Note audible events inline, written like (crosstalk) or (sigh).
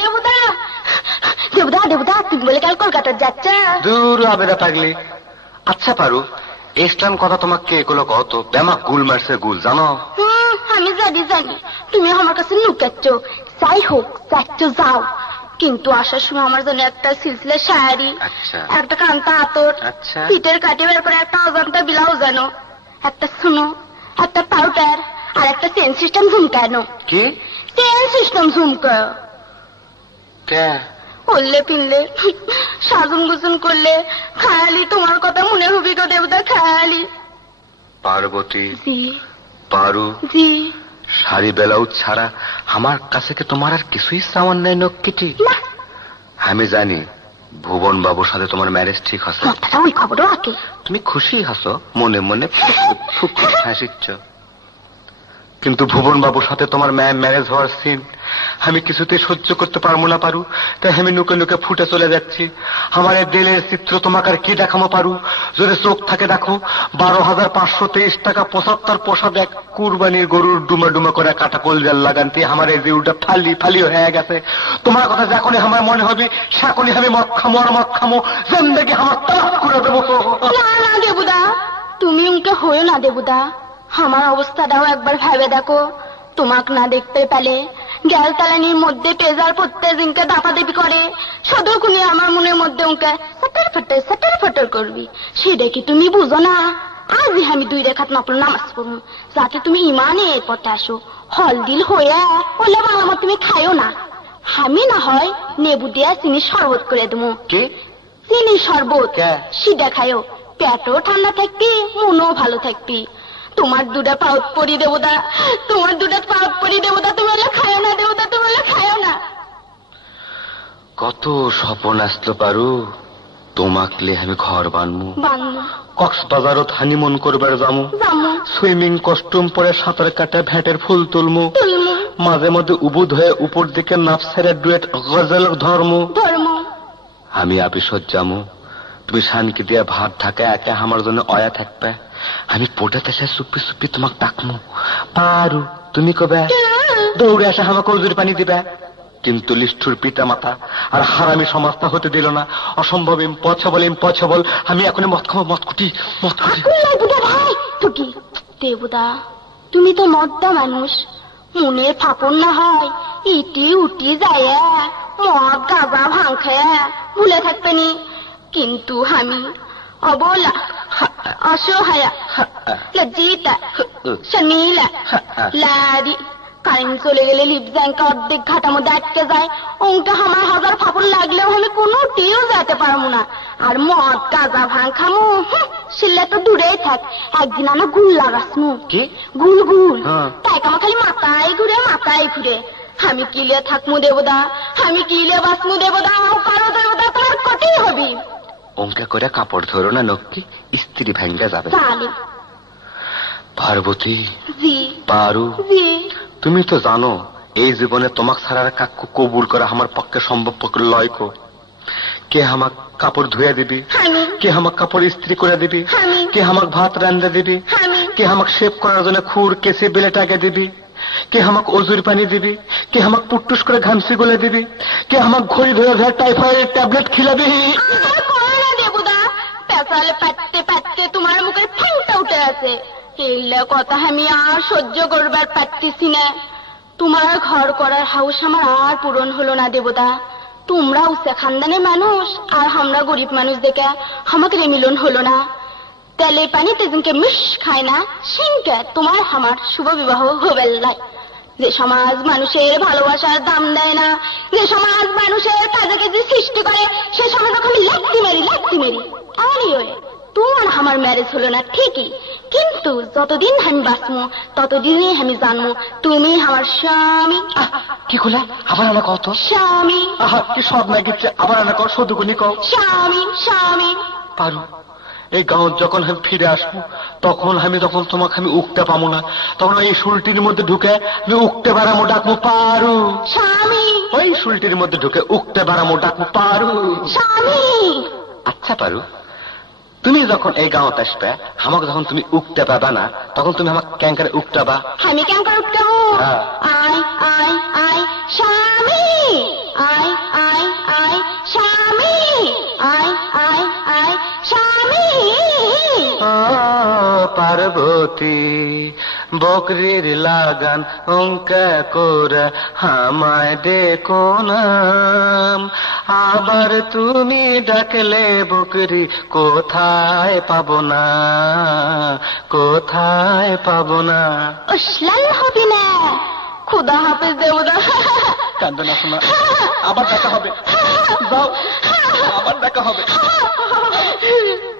দেবুদা দেবুদা দেবুদা তুমি বলে কাল কলকাতা যাচ্ছ। দূর হবে না পাগলি। আচ্ছা পারু ইসলাম কথা তোমাকে এগুলো কত বেমা গুল মারছে গুল জানো? আমি জানি জানি। তুমি আমার কাছে লুকাচ্ছ যাই হোক যাচ্ছ যাও। কিন্তু আসার সময় আমার জন্য একটা সিলসিলা শাড়ি আচ্ছা। একটা কান্তা আতর আচ্ছা। পিঠের কাটে বের করে একটা অজন্তা বিলাও জানো। একটা শুনো একটা পাউডার আর একটা চেন সিস্টেম ঝুমকানো। কি? চেন সিস্টেম ঝুমকা কে? করলে পিনলে সাজুন গুজুন করলে খায়ালি তোমার কথা মনে হবি গো দেবতা খায়ালি। পার্বতী জি। পারু জি। শাড়ি ব্লাউজ ছাড়া আমার কাছে কি তোমার আর কিছুই সামান নাই নক্কিটি আমি জানি ভুবন বাবুর সাথে তোমার ম্যারেজ ঠিক আছে ওই খবরও আগে তুমি খুশি হাসো মনে মনে ফুক ফুক ফুক হাসিচ্ছ। কিন্তু ভুবন বাবুর সাথে তোমার ম্যারেজ হওয়ার সিন আমি কিছুতে সহ্য করতে পারব না, পারু। তাই আমি নুকে নুকে ফুটে চলে যাচ্ছি। আমার দিলের চিত্র তোমাকে আর কি দেখামো পারু? যদি চোখ থাকে, দেখো, বারো হাজার পাঁচশো তেইশ টাকা পঁচাত্তর পোষা দেখ কুরবানির গরুর ডুমা ডুমা করে কাটা কলজাল লাগানতে। আমার এই জিউটা ফালি ফালি হয়ে গেছে। তোমার কথা যখনই আমার মনে হবে, সেখনই আমি মদ খামো আর মদ জিন্দগি আমার তালাক করে দেবো। না না, দেবুদা। তুমি উনকে হয়েও না, দেবুদা। আমার অবস্থাটাও একবার ভেবে দেখো। তোমাক না দেখতে পেলে গ্যাল তালানির মধ্যে পেজার পড়তে জিনকে দাপাদাপি করে। সদরকুনি আমার মনের মধ্যে উনকে সাটার ফাটার সাটার ফাটার করবি। সেটা কি তুমি বুঝো না? আজই আমি দুই রেখাত নকল নামাজ পড়ুন যাতে তুমি ইমানে এর পথে আসো। হল দিল হয়ে বলে বাবা তুমি খাইও না। আমি না হয় নেবু দিয়া চিনি শরবত করে দেবো। কি? চিনি শরবত? সিডা খায়ও পেটও ঠান্ডা থাকবি মনও ভালো থাকবি। তোমার দুটা পাউত পরি দেবতা তোমার দুটা পাউত পরি দেবতা তুমি হলে খায়ও না দেবতা তুমি হলে খায়ও না। কত স্বপন আসলো পারু তোমাকলে আমি ঘর বানমু। কক্সবাজারত হানিমুন করবার যামু। সুইমিং কস্টিউম পরে সাঁতার কাটা ভ্যাটের ফুল তুলমু। তুলমু। মাঝে মধ্যে উবুদ হয়ে উপর দিকে নাফসারের ডুয়েট গজল ধর্ম। ধর্ম। আমি আপিসত যামু। তুমি শানকে দিয়া ভাত ঢাকা একে আমার জন্য অয়া থাকবে। আমি পোটা তেসে চুপি চুপি তোমাক ডাকমু। পারু, তুমি কবে? দৌড়ে আসে আমাকে উজুর পানি দিবে। কিন্তু লিষ্ঠুর পিতা মাতা আর হারামি সমাজটা হতে দিল না। অসম্ভব ইম্পসিবল ইম্পসিবল আমি এখন মত খাব মত কুটি মত কুটি। দেবুদা তুমি তো মদ্দা মানুষ। মনে ফাপন না হয়, ইটি উটি যায় মদ গাবা ভাং খায়, ভুলে থাকবে নি। কিন্তু আমি অবলা অসহায়া লজ্জিতা শর্মিলা লাদি কারেন্ট চলে গেলে লিপ ব্যাংকে অর্ধেক ঘাটার মধ্যে আটকে যায়। অঙ্কে আমার হাজার ফাপড় লাগলেও আমি কোনো টিও যেতে পারব না। আর মদ গাঁজা ভাঙ খামু শিল্লে তো দূরেই থাক। একদিন আমি গুল লাগাসমু। গুল গুল। হ্যাঁ। তাই আমার খালি মাথায় ঘুরে মাথায় ঘুরে। আমি কিলে থাকমু দেবদা আমি কিলে বাসমু দেবদা আমার পারো দেবদা তোমার কটি হবি? অঙ্কে করে কাপড় ধরো না নক্কি স্ত্রী ভেঙ্গে যাবে। পার্বতী পারু তুমি তো জানো এই জীবনে তোমাক ছাড়ার কাকু কবুল করা আমার পক্ষে সম্ভব পক্ষে লয় কো। কে আমাক কাপড় ধুয়ে দিবি? কে আমাক কাপড় ইস্ত্রি করে দিবি? কে আমাক ভাত রান্ধে দিবি? কে আমাক শেভ করার জন্য খুর কেসে বেলেটাকে দিবি? কে আমাক অজুর পানি দিবি? কে আমাক পুট্টুস করে ঘামসি গলে দিবি? কে আমাক ঘড়ি ধরে ধরে টাইফয়েড ট্যাবলেট খিলাবি? পেঁচালে পাততে পাততে তোমার মুখের ফাংটা উঠে আছে এইলা কথা আমি আর সহ্য করবার পারতেছি না। তোমার ঘর করার হাউস আমার আর পূরণ হলো না দেবদা তোমরা উচ্চা খানদানের মানুষ, আর আমরা গরিব মানুষ দেখে আমাকে মিলন হলো না। তেলে পানিতে যেনকে মিশ খায় না সিংকে তোমার আমার শুভ বিবাহ হবে নাই। যে সমাজ মানুষের ভালোবাসার দাম দেয় না যে সমাজ মানুষের কাজে যে সৃষ্টি করে সে সমাজ আমি লাত্তি মেরি লাত্তি মেরি। এমনই হয়ে তোমার আমার ম্যারেজ হলো না ঠিকই। কিন্তু যতদিন আমি বাঁচবো ততদিনই আমি জানব তুমি আমার স্বামী। কি করলে আবার আনা কত স্বামী। আহা কি সব না আবার আনা কর শুধু কও। স্বামী স্বামী। পারু। এই গাঁও যখন আমি ফিরে আসব তখন আমি তখন তোমাকে আমি উঠতে পাবো না তখন এই শুলটির মধ্যে ঢুকে আমি উঠতে বাড়ামো ডাকবো পারু। ওই শুলটির মধ্যে ঢুকে উঠতে বাড়ামো ডাকবো পারু। আচ্ছা পারু। তুমি যখন এই গাঁৱত আসবে আমাকে যখন তুমি উঠতে পাবা না তখন তুমি আমাকে ক্যাঙ্কারে উঠতে আমি কেন করে উঠতে আয় পার্বতী বকরির লাগান অঙ্কা করে আমায় দেখো নাম। আবার তুমি ডাকলে বকরি কোথায় পাবো না? কোথায় পাবো না? হবে না। খুদা হাফেজ দেবদা কান্দো না শোনা আবার দেখা হবে। যাও আবার দেখা হবে। (laughs)